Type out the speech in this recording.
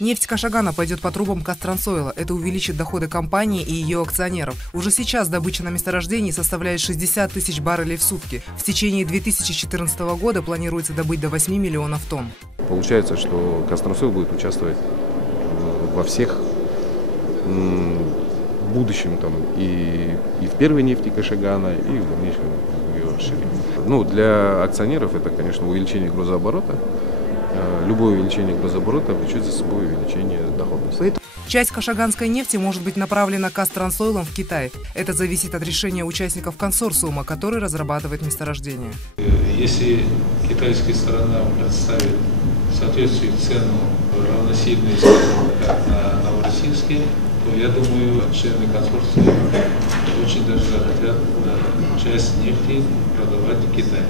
Нефть Кашагана пойдет по трубам Кастрансойла. Это увеличит доходы компании и ее акционеров. Уже сейчас добыча на месторождении составляет 60 тысяч баррелей в сутки. В течение 2014 года планируется добыть до 8 миллионов тонн. Получается, что Кастрансойл будет участвовать во всех в будущем и в первой нефти Кашагана, и в дальнейшем ее расширении. Для акционеров это, конечно, увеличение грузооборота. Любое увеличение грузооборота влечет за собой увеличение доходности. Часть кашаганской нефти может быть направлена Кастрансойлом в Китай. Это зависит от решения участников консорциума, который разрабатывает месторождение. Если китайская сторона представит в соответствии цену равносильную, как на Новороссийске, то я думаю, члены консорциума очень даже захотят часть нефти продавать в Китай.